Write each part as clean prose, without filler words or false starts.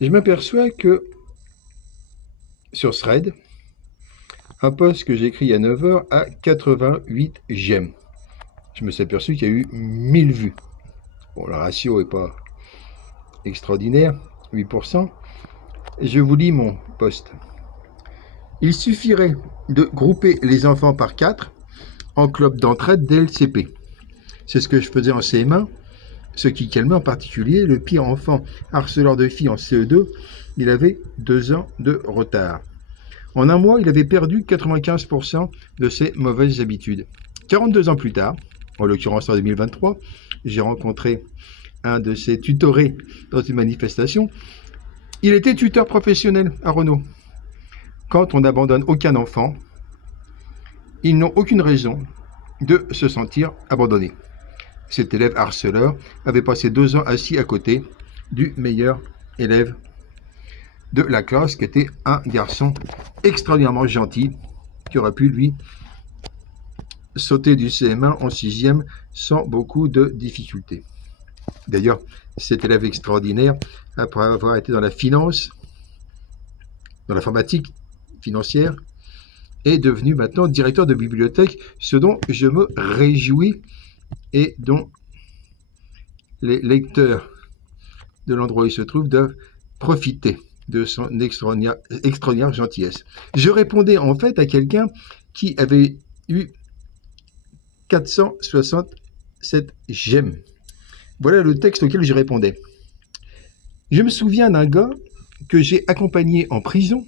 Je m'aperçois que sur Thread, un post que j'ai écrit il y a 9 heures a 88 j'aime. Je me suis aperçu qu'il y a eu 1000 vues. Bon, le ratio n'est pas extraordinaire, 8%. Je vous lis mon post. Il suffirait de grouper les enfants par 4 en club d'entraide dès le CP. C'est ce que je faisais en CM1, ce qui calmait en particulier le pire enfant harceleur de filles en CE2. Il avait 2 ans de retard. En un mois, il avait perdu 95% de ses mauvaises habitudes. 42 ans plus tard, en l'occurrence en 2023, j'ai rencontré un de ses tutorés dans une manifestation. Il était tuteur professionnel à Renault. Quand on n'abandonne aucun enfant, ils n'ont aucune raison de se sentir abandonnés. Cet élève harceleur avait passé 2 ans assis à côté du meilleur élève de la classe, qui était un garçon extraordinairement gentil, qui aurait pu, lui, sauter du CM1 en 6e sans beaucoup de difficultés. D'ailleurs, cet élève extraordinaire, après avoir été dans la finance, dans l'informatique financière, est devenu maintenant directeur de bibliothèque, ce dont je me réjouis et dont les lecteurs de l'endroit où il se trouve doivent profiter de son extraordinaire gentillesse. Je répondais en fait à quelqu'un qui avait eu 467 j'aime. Voilà le texte auquel je répondais. Je me souviens d'un gars que j'ai accompagné en prison.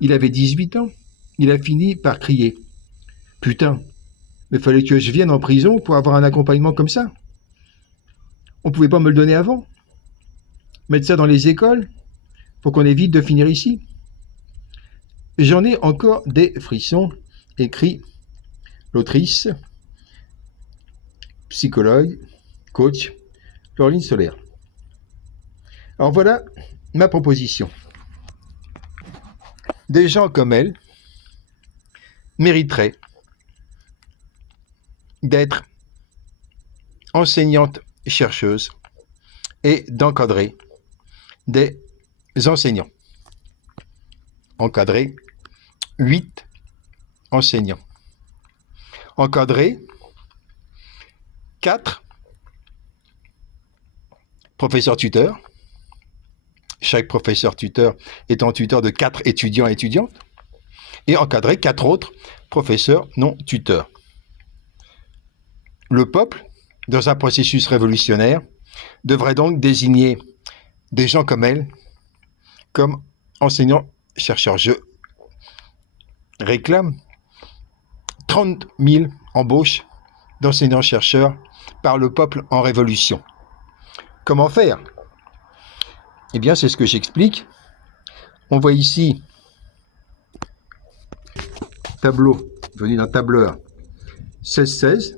Il avait 18 ans. Il a fini par crier « Putain, mais fallait que je vienne en prison pour avoir un accompagnement comme ça. On pouvait pas me le donner avant. Mettre ça dans les écoles pour qu'on évite de finir ici. » J'en ai encore des frissons, écrit l'autrice, psychologue, coach, Laureline Solaire. Alors voilà ma proposition. Des gens comme elle mériteraient d'être enseignantes chercheuses et d'encadrer des enseignants. Encadrer 8 enseignants. Encadrer 4 professeurs tuteurs, chaque professeur tuteur étant tuteur de 4 étudiants et étudiantes, et encadrer 4 autres professeurs non tuteurs. Le peuple, dans un processus révolutionnaire, devrait donc désigner des gens comme elle comme enseignants-chercheurs. Je réclame 30 000 embauches d'enseignants-chercheurs par le peuple en révolution. Comment faire ? Eh bien, c'est ce que j'explique. On voit ici tableau venu d'un tableur 16-16.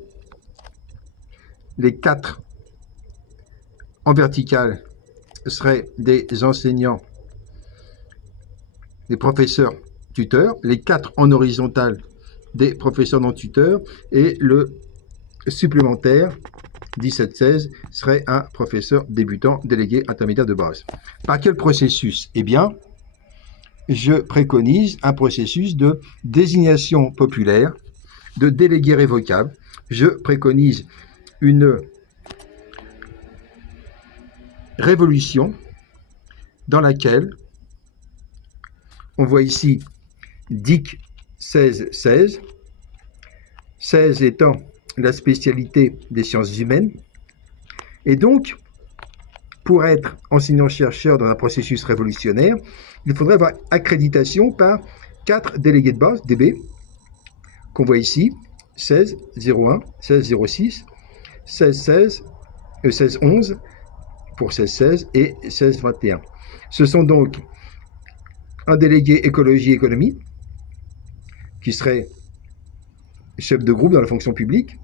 Les 4 en vertical seraient des enseignants, des professeurs tuteurs. Les 4 en horizontal, des professeurs non tuteurs. Et le supplémentaire 17-16 serait un professeur débutant délégué intermédiaire de base. Par quel processus ? Eh bien, je préconise un processus de désignation populaire, de délégués révocables. Je préconise une révolution dans laquelle on voit ici DIC 16-16, 16 étant la spécialité des sciences humaines. Et donc, pour être enseignant-chercheur dans un processus révolutionnaire, il faudrait avoir accréditation par 4 délégués de base, DB, qu'on voit ici, 16-01, 16-06, 16-16, 16-11 pour 16-16 et 16-21. Ce sont donc un délégué écologie-économie, qui serait chef de groupe dans la fonction publique,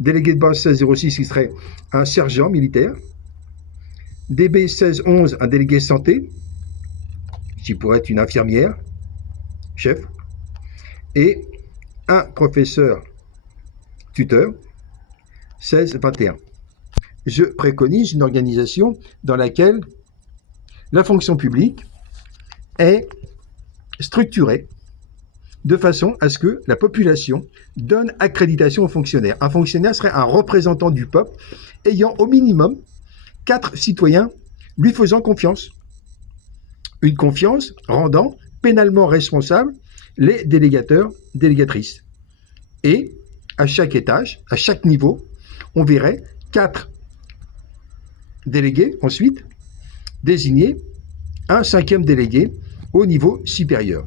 délégué de base 16-06 qui serait un sergent militaire, DB 16-11 un délégué santé, qui pourrait être une infirmière, chef, et un professeur tuteur 16-21. Je préconise une organisation dans laquelle La fonction publique est structurée de façon à ce que la population donne accréditation aux fonctionnaires. Un fonctionnaire serait un représentant du peuple ayant au minimum 4 citoyens lui faisant confiance. Une confiance rendant pénalement responsables les délégatrices. Et à chaque étage, à chaque niveau, on verrait 4 délégués ensuite désigner un 5e délégué au niveau supérieur.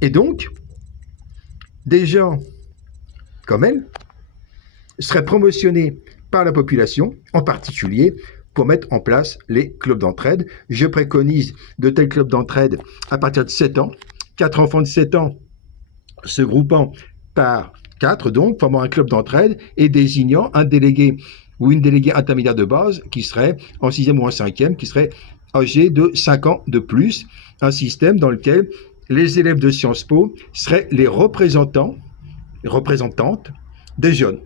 Et donc, des gens comme elle seraient promotionnés par la population, en particulier pour mettre en place les clubs d'entraide. Je préconise de tels clubs d'entraide à partir de 7 ans, 4 enfants de 7 ans se groupant par 4, donc, formant un club d'entraide et désignant un délégué ou une déléguée intermédiaire de base qui serait en 6e ou en 5e, qui serait âgé de 5 ans de plus. Un système dans lequel les élèves de Sciences Po seraient les représentantes des jeunes.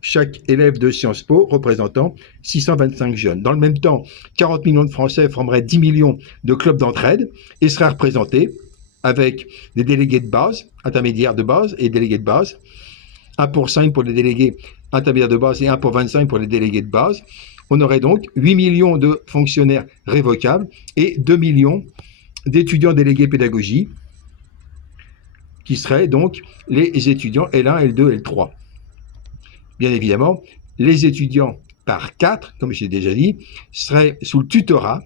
Chaque élève de Sciences Po représentant 625 jeunes. Dans le même temps, 40 millions de Français formeraient 10 millions de clubs d'entraide et seraient représentés avec des délégués de base, intermédiaires de base et délégués de base. 1 pour 5 pour les délégués intermédiaires de base et 1 pour 25 pour les délégués de base. On aurait donc 8 millions de fonctionnaires révocables et 2 millions d'étudiants délégués pédagogie, qui seraient donc les étudiants L1, L2, L3. Bien évidemment, les étudiants par 4, comme j'ai déjà dit, seraient sous le tutorat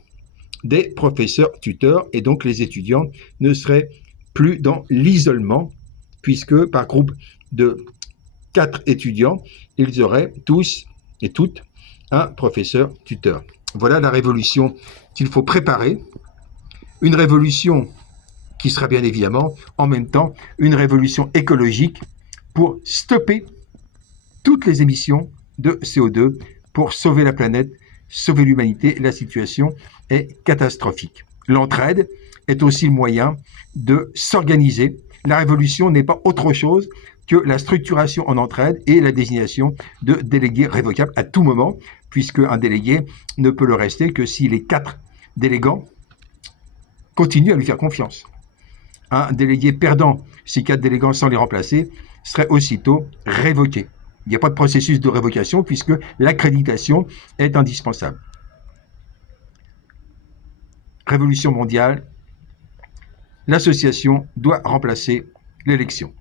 des professeurs tuteurs, et donc les étudiants ne seraient plus dans l'isolement, puisque par groupe de 4 étudiants, ils auraient tous et toutes un professeur tuteur. Voilà la révolution qu'il faut préparer. Une révolution qui sera bien évidemment en même temps une révolution écologique pour stopper toutes les émissions de CO2 pour sauver la planète, sauver l'humanité. La situation est catastrophique. L'entraide est aussi le moyen de s'organiser. La révolution n'est pas autre chose que la structuration en entraide et la désignation de délégués révocables à tout moment, puisque un délégué ne peut le rester que si les 4 délégants continuent à lui faire confiance. Un délégué perdant, si 4 délégants sans les remplacer, serait aussitôt révoqué. Il n'y a pas de processus de révocation puisque l'accréditation est indispensable. Révolution mondiale, l'association doit remplacer l'élection.